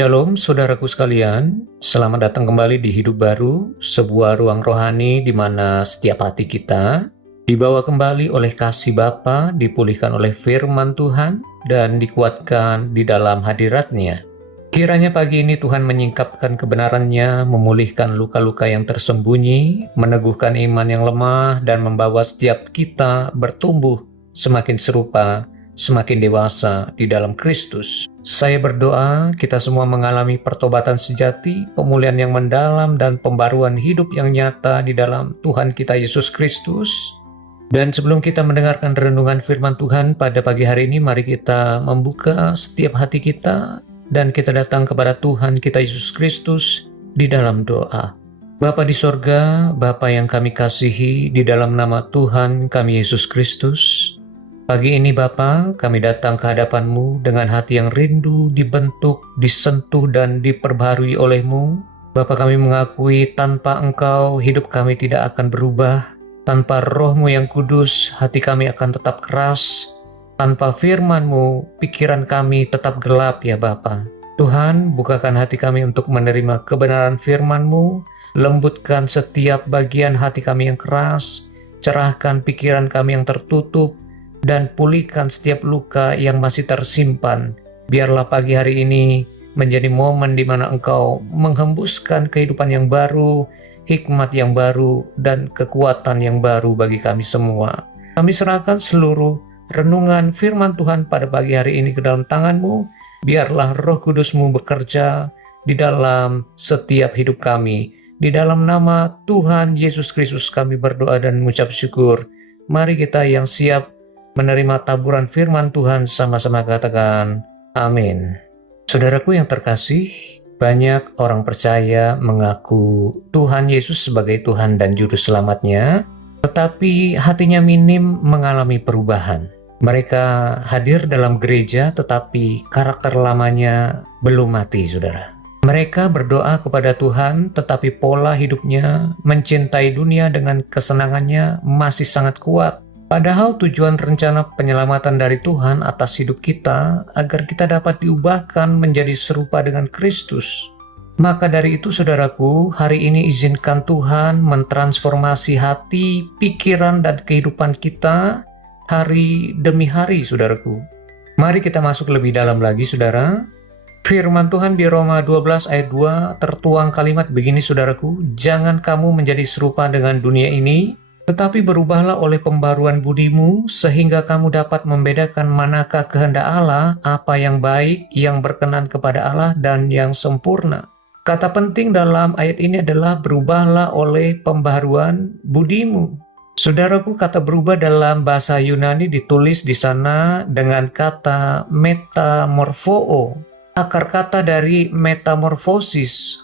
Shalom saudaraku sekalian, selamat datang kembali di Hidup Baru, sebuah ruang rohani di mana setiap hati kita dibawa kembali oleh kasih Bapa, dipulihkan oleh firman Tuhan, dan dikuatkan di dalam hadirat-Nya. Kiranya pagi ini Tuhan menyingkapkan kebenaran-Nya, memulihkan luka-luka yang tersembunyi, meneguhkan iman yang lemah, dan membawa setiap kita bertumbuh semakin serupa, semakin dewasa di dalam Kristus. Saya berdoa kita semua mengalami pertobatan sejati, pemulihan yang mendalam, dan pembaruan hidup yang nyata di dalam Tuhan kita Yesus Kristus. Dan sebelum kita mendengarkan renungan firman Tuhan pada pagi hari ini, mari kita membuka setiap hati kita dan kita datang kepada Tuhan kita Yesus Kristus di dalam doa. Bapa di sorga, Bapa yang kami kasihi, di dalam nama Tuhan kami Yesus Kristus, pagi ini Bapa, kami datang ke hadapan-Mu dengan hati yang rindu, dibentuk, disentuh, dan diperbaharui oleh-Mu. Bapa, kami mengakui tanpa Engkau hidup kami tidak akan berubah. Tanpa Roh-Mu yang kudus, hati kami akan tetap keras. Tanpa firman-Mu, pikiran kami tetap gelap ya Bapa. Tuhan, bukakan hati kami untuk menerima kebenaran firman-Mu. Lembutkan setiap bagian hati kami yang keras. Cerahkan pikiran kami yang tertutup. Dan pulihkan setiap luka yang masih tersimpan. Biarlah pagi hari ini menjadi momen di mana Engkau menghembuskan kehidupan yang baru, hikmat yang baru, dan kekuatan yang baru bagi kami semua. Kami serahkan seluruh renungan firman Tuhan pada pagi hari ini ke dalam tangan-Mu. Biarlah Roh Kudus-Mu bekerja di dalam setiap hidup kami. Di dalam nama Tuhan Yesus Kristus kami berdoa dan mengucap syukur. Mari kita yang siap menerima taburan firman Tuhan sama-sama katakan amin. Saudaraku yang terkasih, banyak orang percaya mengaku Tuhan Yesus sebagai Tuhan dan Juru Selamatnya, tetapi hatinya minim mengalami perubahan. Mereka hadir dalam gereja tetapi karakter lamanya belum mati, saudara. Mereka berdoa kepada Tuhan tetapi pola hidupnya mencintai dunia dengan kesenangannya masih sangat kuat. Padahal tujuan rencana penyelamatan dari Tuhan atas hidup kita agar kita dapat diubahkan menjadi serupa dengan Kristus. Maka dari itu saudaraku, hari ini izinkan Tuhan mentransformasi hati, pikiran, dan kehidupan kita hari demi hari saudaraku. Mari kita masuk lebih dalam lagi saudara. Firman Tuhan di Roma 12 ayat 2 tertuang kalimat begini saudaraku, jangan kamu menjadi serupa dengan dunia ini, tetapi berubahlah oleh pembaruan budimu, sehingga kamu dapat membedakan manakah kehendak Allah, apa yang baik, yang berkenan kepada Allah, dan yang sempurna. Kata penting dalam ayat ini adalah berubahlah oleh pembaruan budimu. Saudaraku, kata berubah dalam bahasa Yunani ditulis di sana dengan kata metamorphoo. Akar kata dari metamorfosis.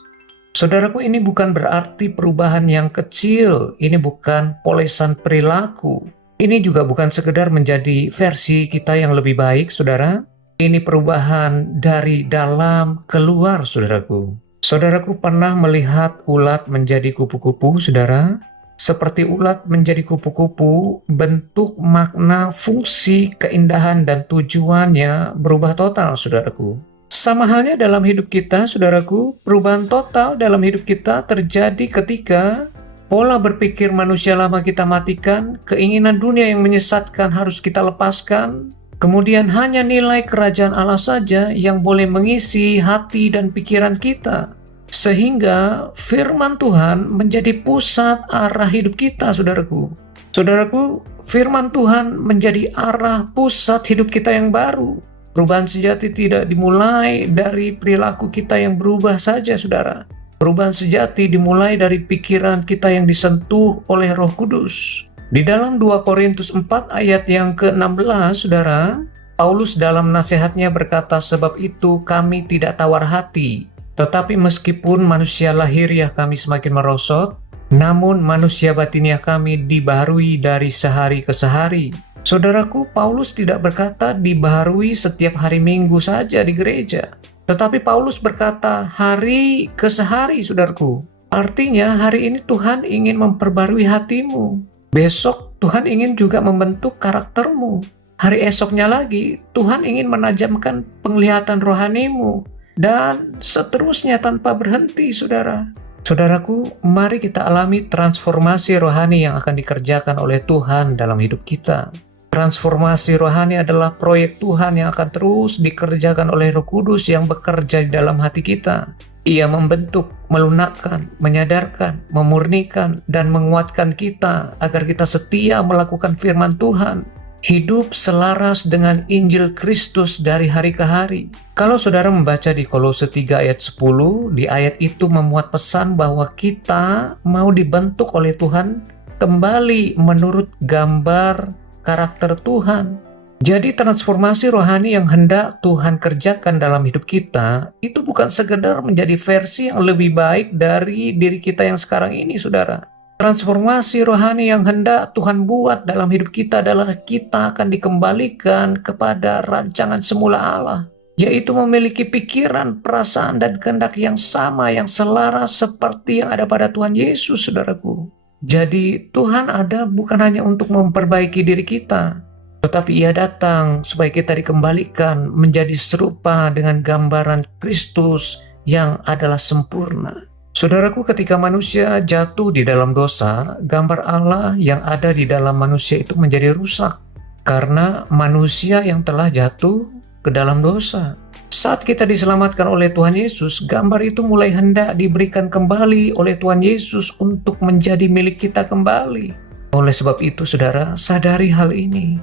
Saudaraku, ini bukan berarti perubahan yang kecil, ini bukan polesan perilaku. Ini juga bukan sekedar menjadi versi kita yang lebih baik, saudara. Ini perubahan dari dalam keluar, saudaraku. Saudaraku pernah melihat ulat menjadi kupu-kupu, saudara? Seperti ulat menjadi kupu-kupu, bentuk, makna, fungsi, keindahan, dan tujuannya berubah total, saudaraku. Sama halnya dalam hidup kita, saudaraku, perubahan total dalam hidup kita terjadi ketika pola berpikir manusia lama kita matikan, keinginan dunia yang menyesatkan harus kita lepaskan, kemudian hanya nilai kerajaan Allah saja yang boleh mengisi hati dan pikiran kita. Sehingga firman Tuhan menjadi pusat arah hidup kita, saudaraku. Saudaraku, firman Tuhan menjadi arah pusat hidup kita yang baru. Perubahan sejati tidak dimulai dari perilaku kita yang berubah saja, saudara. Perubahan sejati dimulai dari pikiran kita yang disentuh oleh Roh Kudus. Di dalam 2 Korintus 4 ayat yang ke-16, saudara, Paulus dalam nasihatnya berkata, sebab itu kami tidak tawar hati, tetapi meskipun manusia lahiriah kami semakin merosot, namun manusia batiniah kami dibaharui dari sehari ke sehari. Saudaraku, Paulus tidak berkata dibaharui setiap hari Minggu saja di gereja. Tetapi Paulus berkata hari ke sehari, saudaraku. Artinya hari ini Tuhan ingin memperbarui hatimu. Besok Tuhan ingin juga membentuk karaktermu. Hari esoknya lagi Tuhan ingin menajamkan penglihatan rohanimu. dan seterusnya tanpa berhenti, saudara. Saudaraku, mari kita alami transformasi rohani yang akan dikerjakan oleh Tuhan dalam hidup kita. Transformasi rohani adalah proyek Tuhan yang akan terus dikerjakan oleh Roh Kudus yang bekerja di dalam hati kita. Ia membentuk, melunakkan, menyadarkan, memurnikan, dan menguatkan kita agar kita setia melakukan firman Tuhan. Hidup selaras dengan Injil Kristus dari hari ke hari. Kalau saudara membaca di Kolose 3 ayat 10, di ayat itu memuat pesan bahwa kita mau dibentuk oleh Tuhan kembali menurut gambar karakter Tuhan. Jadi transformasi rohani yang hendak Tuhan kerjakan dalam hidup kita itu bukan sekedar menjadi versi yang lebih baik dari diri kita yang sekarang ini, saudara. Transformasi rohani yang hendak Tuhan buat dalam hidup kita adalah kita akan dikembalikan kepada rancangan semula Allah, yaitu memiliki pikiran, perasaan, dan kehendak yang sama, yang selaras seperti yang ada pada Tuhan Yesus, saudaraku. Jadi Tuhan ada bukan hanya untuk memperbaiki diri kita, tetapi Ia datang supaya kita dikembalikan menjadi serupa dengan gambaran Kristus yang adalah sempurna. Saudaraku, ketika manusia jatuh di dalam dosa, gambar Allah yang ada di dalam manusia itu menjadi rusak karena manusia yang telah jatuh ke dalam dosa. Saat kita diselamatkan oleh Tuhan Yesus, gambar itu mulai hendak diberikan kembali oleh Tuhan Yesus untuk menjadi milik kita kembali. Oleh sebab itu, saudara, sadari hal ini.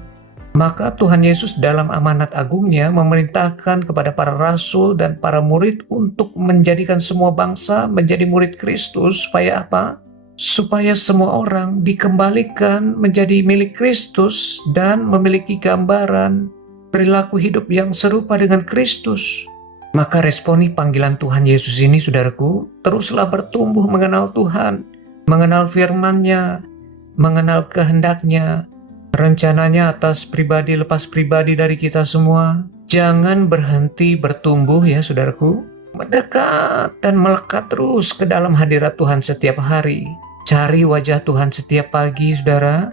Maka Tuhan Yesus dalam amanat agungnya memerintahkan kepada para rasul dan para murid untuk menjadikan semua bangsa menjadi murid Kristus. Supaya apa? Supaya semua orang dikembalikan menjadi milik Kristus dan memiliki gambaran perilaku hidup yang serupa dengan Kristus. Maka responi panggilan Tuhan Yesus ini, saudaraku, teruslah bertumbuh mengenal Tuhan, mengenal firman-Nya, mengenal kehendak-Nya, rencananya atas pribadi lepas pribadi dari kita semua. Jangan berhenti bertumbuh ya, saudaraku. Mendekat dan melekat terus ke dalam hadirat Tuhan setiap hari. Cari wajah Tuhan setiap pagi, saudara.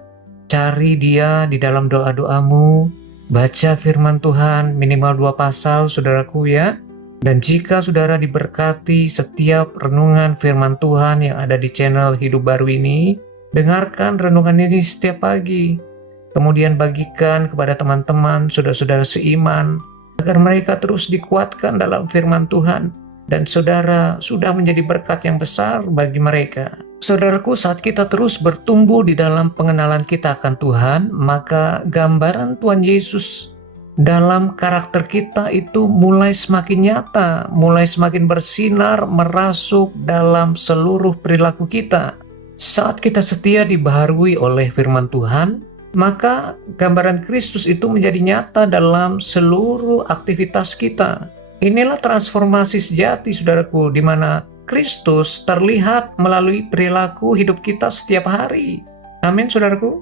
Cari Dia di dalam doa-doamu. Baca firman Tuhan minimal 2 pasal, saudaraku ya. Dan jika saudara diberkati setiap renungan firman Tuhan yang ada di channel Hidup Baru ini, dengarkan renungan ini setiap pagi. Kemudian bagikan kepada teman-teman, saudara-saudara seiman, agar mereka terus dikuatkan dalam firman Tuhan. Dan saudara sudah menjadi berkat yang besar bagi mereka. Saudaraku, saat kita terus bertumbuh di dalam pengenalan kita akan Tuhan, maka gambaran Tuhan Yesus dalam karakter kita itu mulai semakin nyata, mulai semakin bersinar, merasuk dalam seluruh perilaku kita. Saat kita setia dibaharui oleh firman Tuhan, maka gambaran Kristus itu menjadi nyata dalam seluruh aktivitas kita. Inilah transformasi sejati, saudaraku, di mana Kristus terlihat melalui perilaku hidup kita setiap hari. Amin, saudaraku.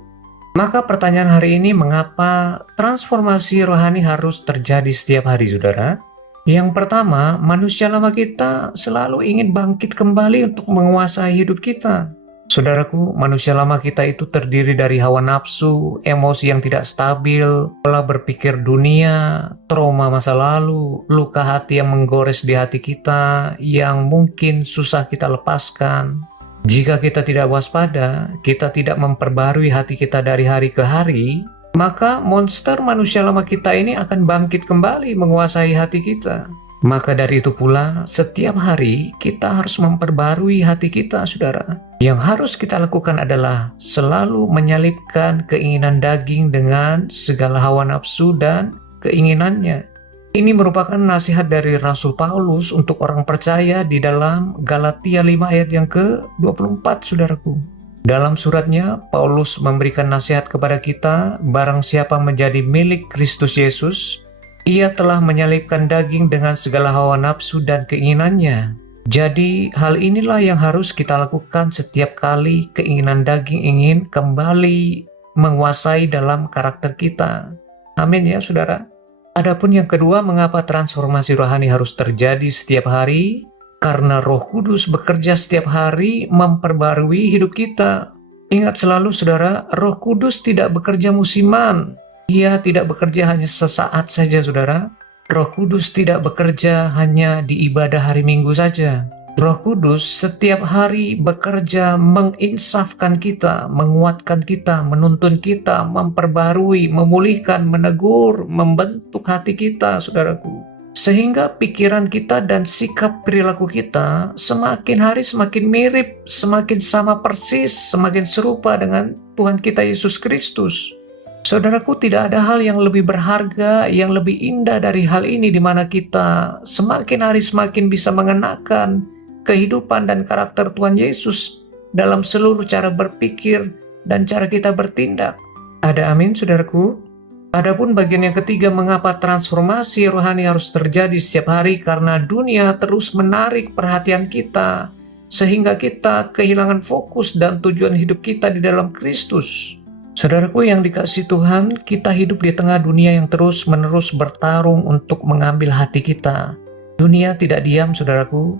Maka pertanyaan hari ini, mengapa transformasi rohani harus terjadi setiap hari, saudara? Yang pertama, manusia lama kita selalu ingin bangkit kembali untuk menguasai hidup kita. Saudaraku, manusia lama kita itu terdiri dari hawa nafsu, emosi yang tidak stabil, pola berpikir dunia, trauma masa lalu, luka hati yang menggores di hati kita yang mungkin susah kita lepaskan. Jika kita tidak waspada, kita tidak memperbarui hati kita dari hari ke hari, maka monster manusia lama kita ini akan bangkit kembali menguasai hati kita. Maka dari itu pula, setiap hari kita harus memperbarui hati kita, saudara. Yang harus kita lakukan adalah selalu menyalipkan keinginan daging dengan segala hawa nafsu dan keinginannya. Ini merupakan nasihat dari Rasul Paulus untuk orang percaya di dalam Galatia 5 ayat yang ke-24, saudaraku. Dalam suratnya, Paulus memberikan nasihat kepada kita, barang siapa menjadi milik Kristus Yesus, ia telah menyalipkan daging dengan segala hawa nafsu dan keinginannya. Jadi hal inilah yang harus kita lakukan setiap kali keinginan daging ingin kembali menguasai dalam karakter kita. Amin ya, saudara. Adapun yang kedua, mengapa transformasi rohani harus terjadi setiap hari? Karena Roh Kudus bekerja setiap hari memperbarui hidup kita. Ingat selalu, saudara, Roh Kudus tidak bekerja musiman. Ia tidak bekerja hanya sesaat saja, saudara. Roh Kudus tidak bekerja hanya di ibadah hari Minggu saja. Roh Kudus setiap hari bekerja menginsafkan kita, menguatkan kita, menuntun kita, memperbarui, memulihkan, menegur, membentuk hati kita, saudaraku. Sehingga pikiran kita dan sikap perilaku kita semakin hari semakin mirip, semakin sama persis, semakin serupa dengan Tuhan kita Yesus Kristus. Saudaraku, tidak ada hal yang lebih berharga, yang lebih indah dari hal ini, di mana kita semakin hari semakin bisa mengenakan kehidupan dan karakter Tuhan Yesus dalam seluruh cara berpikir dan cara kita bertindak. Ada amin, saudaraku? Adapun bagian yang ketiga, mengapa transformasi rohani harus terjadi setiap hari? Karena dunia terus menarik perhatian kita, sehingga kita kehilangan fokus dan tujuan hidup kita di dalam Kristus. Saudaraku yang dikasihi Tuhan, kita hidup di tengah dunia yang terus-menerus bertarung untuk mengambil hati kita. Dunia tidak diam, saudaraku.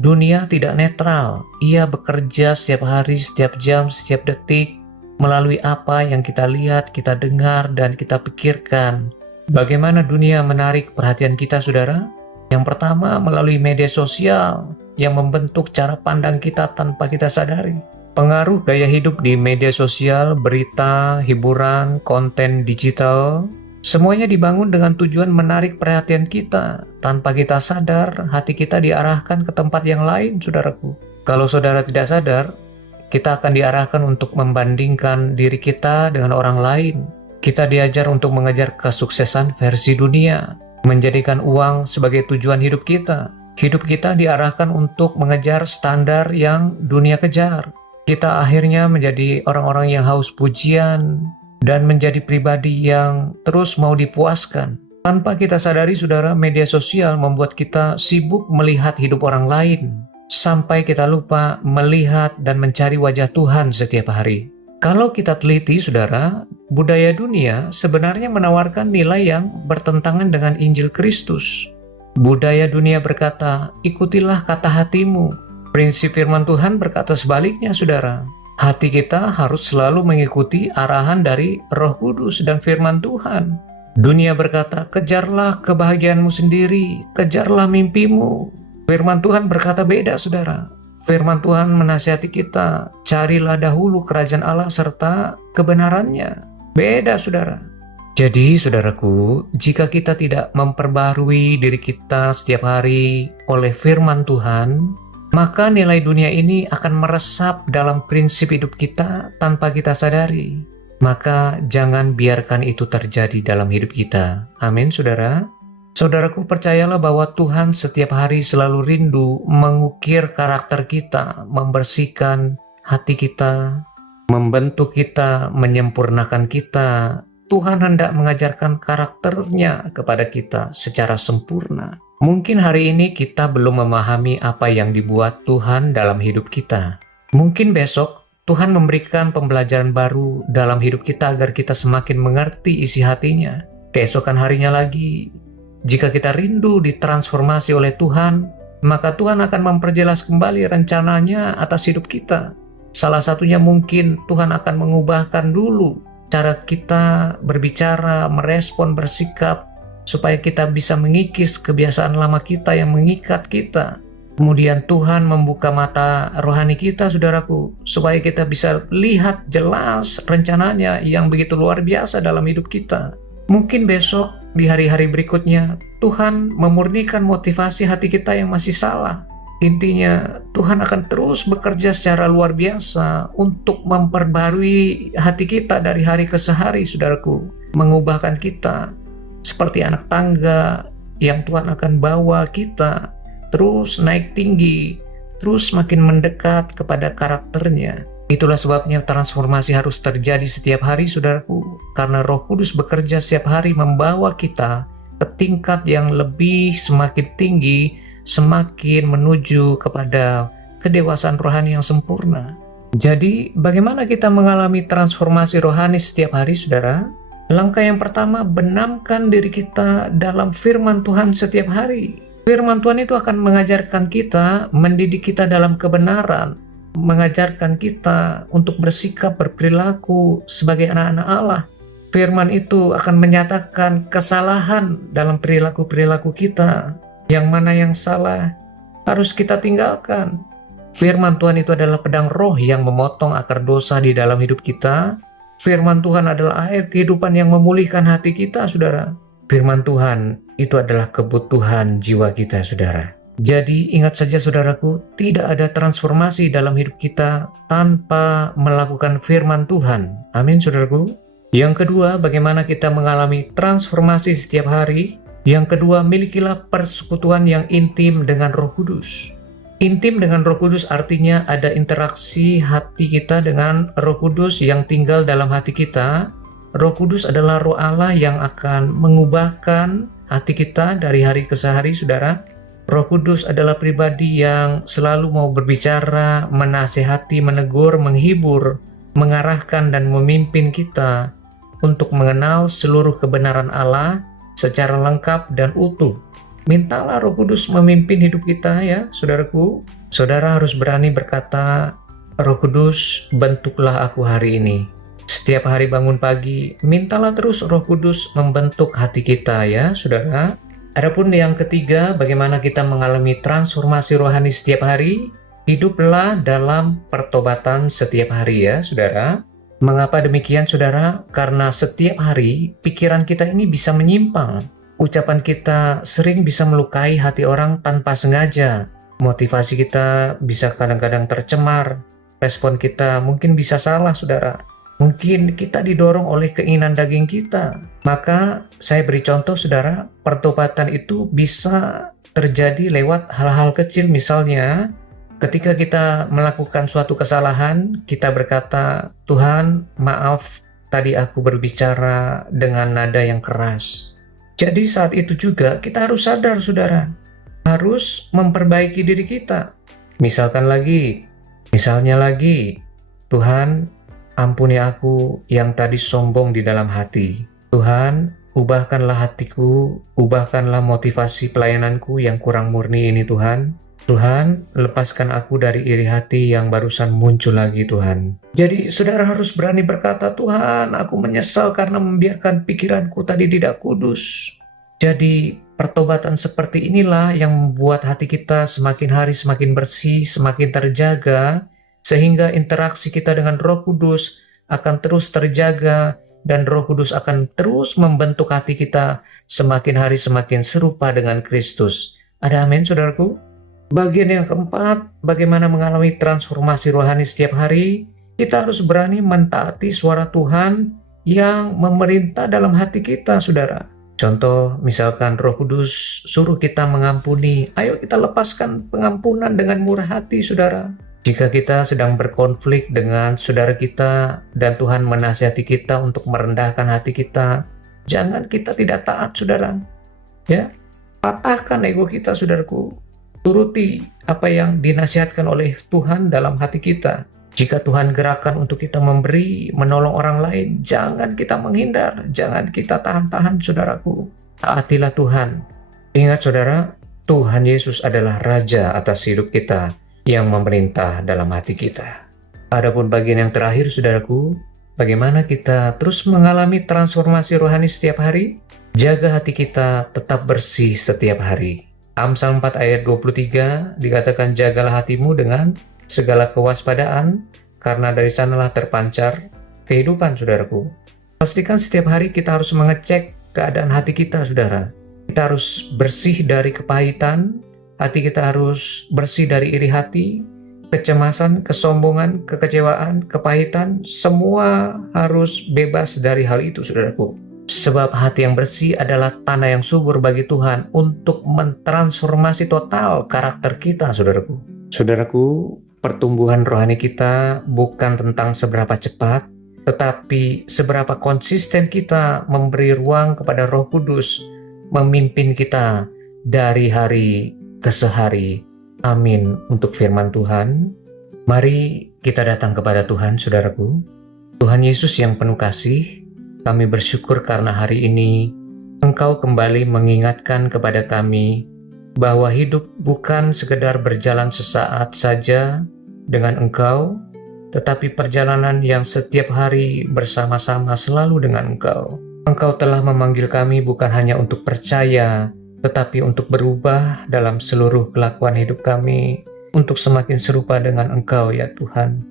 Dunia tidak netral. Ia bekerja setiap hari, setiap jam, setiap detik, melalui apa yang kita lihat, kita dengar, dan kita pikirkan. Bagaimana dunia menarik perhatian kita, saudara? Yang pertama, melalui media sosial yang membentuk cara pandang kita tanpa kita sadari. Pengaruh gaya hidup di media sosial, berita, hiburan, konten digital, semuanya dibangun dengan tujuan menarik perhatian kita. Tanpa kita sadar, hati kita diarahkan ke tempat yang lain, saudaraku. Kalau saudara tidak sadar, kita akan diarahkan untuk membandingkan diri kita dengan orang lain. Kita diajar untuk mengejar kesuksesan versi dunia, menjadikan uang sebagai tujuan hidup kita. Hidup kita diarahkan untuk mengejar standar yang dunia kejar. Kita akhirnya menjadi orang-orang yang haus pujian dan menjadi pribadi yang terus mau dipuaskan. Tanpa kita sadari, saudara, media sosial membuat kita sibuk melihat hidup orang lain, sampai kita lupa melihat dan mencari wajah Tuhan setiap hari. Kalau kita teliti, saudara, budaya dunia sebenarnya menawarkan nilai yang bertentangan dengan Injil Kristus. Budaya dunia berkata, ikutilah kata hatimu. Prinsip firman Tuhan berkata sebaliknya, saudara. Hati kita harus selalu mengikuti arahan dari Roh Kudus dan firman Tuhan. Dunia berkata, kejarlah kebahagiaanmu sendiri, kejarlah mimpimu. Firman Tuhan berkata beda, saudara. Firman Tuhan menasihati kita, carilah dahulu kerajaan Allah serta kebenarannya. Beda, saudara. Jadi, saudaraku, jika kita tidak memperbarui diri kita setiap hari oleh firman Tuhan, maka nilai dunia ini akan meresap dalam prinsip hidup kita tanpa kita sadari. Maka jangan biarkan itu terjadi dalam hidup kita. Amin, saudara. Saudaraku, percayalah bahwa Tuhan setiap hari selalu rindu mengukir karakter kita, membersihkan hati kita, membentuk kita, menyempurnakan kita. Tuhan hendak mengajarkan karakternya kepada kita secara sempurna. Mungkin hari ini kita belum memahami apa yang dibuat Tuhan dalam hidup kita. Mungkin besok Tuhan memberikan pembelajaran baru dalam hidup kita agar kita semakin mengerti isi hatinya. Keesokan harinya lagi, jika kita rindu ditransformasi oleh Tuhan, maka Tuhan akan memperjelas kembali rencananya atas hidup kita. Salah satunya mungkin Tuhan akan mengubahkan dulu cara kita berbicara, merespon, bersikap, supaya kita bisa mengikis kebiasaan lama kita yang mengikat kita. Kemudian Tuhan membuka mata rohani kita, saudaraku, supaya kita bisa lihat jelas rencananya yang begitu luar biasa dalam hidup kita. Mungkin besok, di hari-hari berikutnya, Tuhan memurnikan motivasi hati kita yang masih salah. Intinya, Tuhan akan terus bekerja secara luar biasa untuk memperbarui hati kita dari hari ke hari, saudaraku. Mengubahkan kita seperti anak tangga yang Tuhan akan bawa kita terus naik tinggi, terus makin mendekat kepada karakternya. Itulah sebabnya transformasi harus terjadi setiap hari, saudaraku, karena Roh Kudus bekerja setiap hari membawa kita ke tingkat yang lebih semakin tinggi, semakin menuju kepada kedewasaan rohani yang sempurna. Jadi, bagaimana kita mengalami transformasi rohani setiap hari, saudara? Langkah yang pertama, benamkan diri kita dalam firman Tuhan setiap hari. Firman Tuhan itu akan mengajarkan kita, mendidik kita dalam kebenaran, mengajarkan kita untuk bersikap, berperilaku sebagai anak-anak Allah. Firman itu akan menyatakan kesalahan dalam perilaku-perilaku kita. Yang mana yang salah harus kita tinggalkan. Firman Tuhan itu adalah pedang roh yang memotong akar dosa di dalam hidup kita. Firman Tuhan adalah air kehidupan yang memulihkan hati kita, saudara. Firman Tuhan itu adalah kebutuhan jiwa kita, saudara. Jadi ingat saja, saudaraku, tidak ada transformasi dalam hidup kita tanpa melakukan firman Tuhan. Amin, saudaraku. Yang kedua, bagaimana kita mengalami transformasi setiap hari? Yang kedua, milikilah persekutuan yang intim dengan Roh Kudus. Intim dengan Roh Kudus artinya ada interaksi hati kita dengan Roh Kudus yang tinggal dalam hati kita. Roh Kudus adalah Roh Allah yang akan mengubahkan hati kita dari hari ke hari, saudara. Roh Kudus adalah pribadi yang selalu mau berbicara, menasehati, menegur, menghibur, mengarahkan dan memimpin kita untuk mengenal seluruh kebenaran Allah secara lengkap dan utuh. Mintalah Roh Kudus memimpin hidup kita, ya saudaraku. Saudara harus berani berkata, Roh Kudus, bentuklah aku hari ini. Setiap hari bangun pagi, mintalah terus Roh Kudus membentuk hati kita, ya saudara. Adapun yang ketiga, bagaimana kita mengalami transformasi rohani setiap hari? Hiduplah dalam pertobatan setiap hari, ya saudara. Mengapa demikian, saudara? Karena setiap hari pikiran kita ini bisa menyimpang. Ucapan kita sering bisa melukai hati orang tanpa sengaja. Motivasi kita bisa kadang-kadang tercemar. Respon kita mungkin bisa salah, saudara. Mungkin kita didorong oleh keinginan daging kita. Maka saya beri contoh, saudara, pertobatan itu bisa terjadi lewat hal-hal kecil. Misalnya, ketika kita melakukan suatu kesalahan, kita berkata, Tuhan, maaf, tadi aku berbicara dengan nada yang keras. Jadi saat itu juga kita harus sadar, saudara, harus memperbaiki diri kita. Misalnya lagi, Tuhan, ampuni aku yang tadi sombong di dalam hati. Tuhan, ubahkanlah hatiku, ubahkanlah motivasi pelayananku yang kurang murni ini, Tuhan. Tuhan, lepaskan aku dari iri hati yang barusan muncul lagi, Tuhan. Jadi, saudara harus berani berkata, Tuhan, aku menyesal karena membiarkan pikiranku tadi tidak kudus. Jadi, pertobatan seperti inilah yang membuat hati kita semakin hari semakin bersih, semakin terjaga, sehingga interaksi kita dengan Roh Kudus akan terus terjaga, dan Roh Kudus akan terus membentuk hati kita semakin hari semakin serupa dengan Kristus. Ada amin, saudaraku? Bagian yang keempat, bagaimana mengalami transformasi rohani setiap hari? Kita harus berani mentaati suara Tuhan yang memerintah dalam hati kita, saudara. Contoh, misalkan Roh Kudus suruh kita mengampuni, ayo kita lepaskan pengampunan dengan murah hati, saudara. Jika kita sedang berkonflik dengan saudara kita dan Tuhan menasihati kita untuk merendahkan hati kita, jangan kita tidak taat, saudara. Ya, patahkan ego kita, saudaraku. Turuti apa yang dinasihatkan oleh Tuhan dalam hati kita. Jika Tuhan gerakan untuk kita memberi, menolong orang lain, jangan kita menghindar, jangan kita tahan-tahan, saudaraku. Taatilah Tuhan. Ingat, saudara, Tuhan Yesus adalah Raja atas hidup kita yang memerintah dalam hati kita. Adapun bagian yang terakhir, saudaraku, bagaimana kita terus mengalami transformasi rohani setiap hari? Jaga hati kita tetap bersih setiap hari. Amsal 4 ayat 23 dikatakan, jagalah hatimu dengan segala kewaspadaan, karena dari sanalah terpancar kehidupan, saudaraku. Pastikan setiap hari kita harus mengecek keadaan hati kita, saudara. Kita harus bersih dari kepahitan, hati kita harus bersih dari iri hati, kecemasan, kesombongan, kekecewaan, kepahitan, semua harus bebas dari hal itu, saudaraku. Sebab hati yang bersih adalah tanah yang subur bagi Tuhan untuk mentransformasi total karakter kita, saudaraku. Saudaraku, pertumbuhan rohani kita bukan tentang seberapa cepat, tetapi seberapa konsisten kita memberi ruang kepada Roh Kudus memimpin kita dari hari ke hari. Amin untuk firman Tuhan. Mari kita datang kepada Tuhan, saudaraku. Tuhan Yesus yang penuh kasih, kami bersyukur karena hari ini Engkau kembali mengingatkan kepada kami bahwa hidup bukan sekedar berjalan sesaat saja dengan Engkau, tetapi perjalanan yang setiap hari bersama-sama selalu dengan Engkau. Engkau telah memanggil kami bukan hanya untuk percaya, tetapi untuk berubah dalam seluruh kelakuan hidup kami, untuk semakin serupa dengan Engkau ya Tuhan.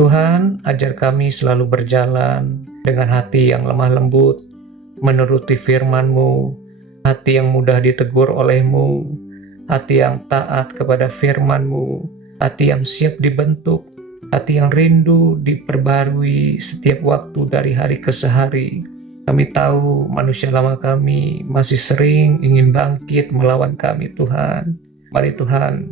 Tuhan, ajar kami selalu berjalan dengan hati yang lemah lembut, menuruti firman-Mu, hati yang mudah ditegur oleh-Mu, hati yang taat kepada firman-Mu, hati yang siap dibentuk, hati yang rindu diperbarui setiap waktu dari hari ke hari. Kami tahu manusia lama kami masih sering ingin bangkit melawan kami Tuhan. Mari Tuhan,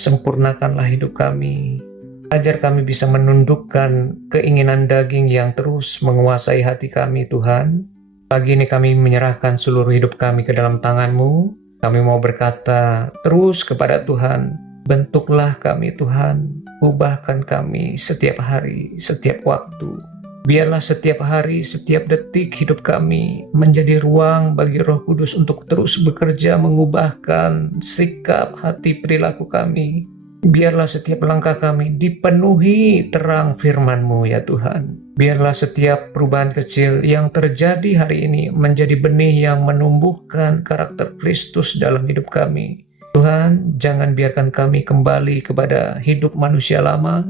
sempurnakanlah hidup kami. Ajar kami bisa menundukkan keinginan daging yang terus menguasai hati kami Tuhan. Pagi ini kami menyerahkan seluruh hidup kami ke dalam tangan-Mu. Kami mau berkata terus kepada Tuhan, bentuklah kami Tuhan, ubahkan kami setiap hari, setiap waktu. Biarlah setiap hari, setiap detik hidup kami menjadi ruang bagi Roh Kudus untuk terus bekerja mengubahkan sikap, hati, perilaku kami. Biarlah setiap langkah kami dipenuhi terang firman-Mu ya Tuhan. Biarlah setiap perubahan kecil yang terjadi hari ini menjadi benih yang menumbuhkan karakter Kristus dalam hidup kami. Tuhan, jangan biarkan kami kembali kepada hidup manusia lama.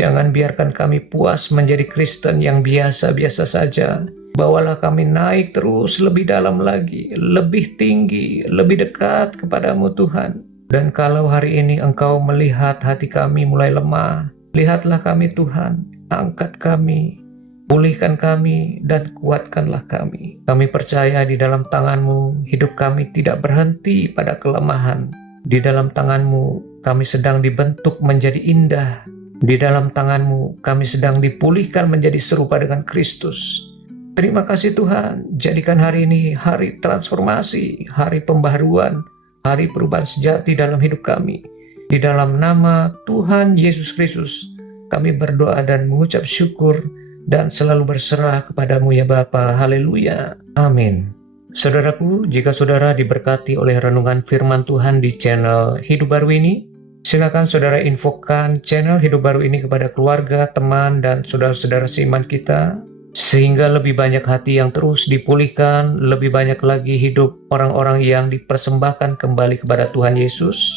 Jangan biarkan kami puas menjadi Kristen yang biasa-biasa saja. Bawalah kami naik terus lebih dalam lagi, lebih tinggi, lebih dekat kepadamu Tuhan. Dan kalau hari ini Engkau melihat hati kami mulai lemah, lihatlah kami Tuhan, angkat kami, pulihkan kami, dan kuatkanlah kami. Kami percaya di dalam tangan-Mu, hidup kami tidak berhenti pada kelemahan. Di dalam tangan-Mu, kami sedang dibentuk menjadi indah. Di dalam tangan-Mu, kami sedang dipulihkan menjadi serupa dengan Kristus. Terima kasih Tuhan, jadikan hari ini hari transformasi, hari pembaharuan, hari perubahan sejati dalam hidup kami. Di dalam nama Tuhan Yesus Kristus, kami berdoa dan mengucap syukur dan selalu berserah kepadamu ya Bapa. Haleluya. Amin. Saudaraku, jika saudara diberkati oleh renungan firman Tuhan di channel Hidup Baru ini, silakan saudara infokan channel Hidup Baru ini kepada keluarga, teman, dan saudara-saudara seiman kita, sehingga lebih banyak hati yang terus dipulihkan, lebih banyak lagi hidup orang-orang yang dipersembahkan kembali kepada Tuhan Yesus,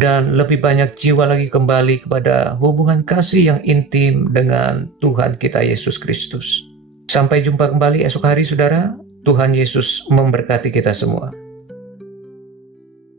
dan lebih banyak jiwa lagi kembali kepada hubungan kasih yang intim dengan Tuhan kita Yesus Kristus. Sampai jumpa kembali esok hari saudara. Tuhan Yesus memberkati kita semua.